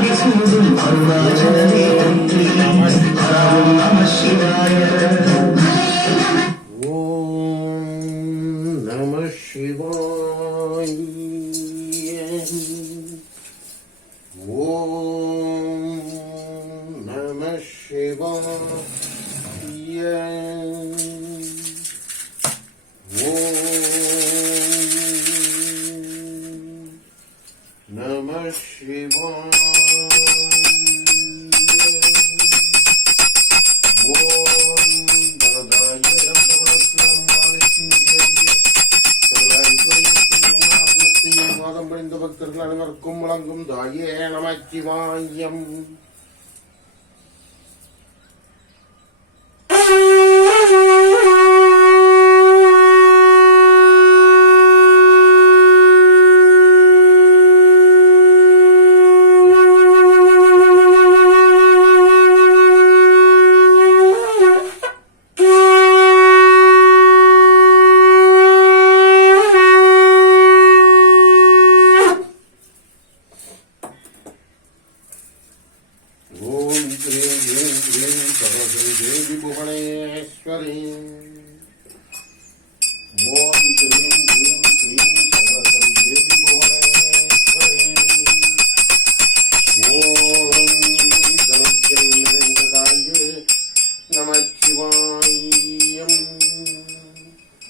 ஆதிசூடும் அருணாச்சலமே போற்றி. ஹரம் நம சிவாய. ஓம் நம சிவாய. ஓம் நம சிவாய. நம சிவாய. ஓம் பரதாய ரந்தவனஸ்லம் மகாலட்சுமி தேவியே சர்வாயுஷ்மரியும் மாதம் பணிந்த பக்தர்கள் அனைவருக்கும் வழங்கும் தாயே நமச்சிவாயம். ஓம் cream cream cream Saraswati Devi Bhuvaneswari. ஓம் க்ரீம்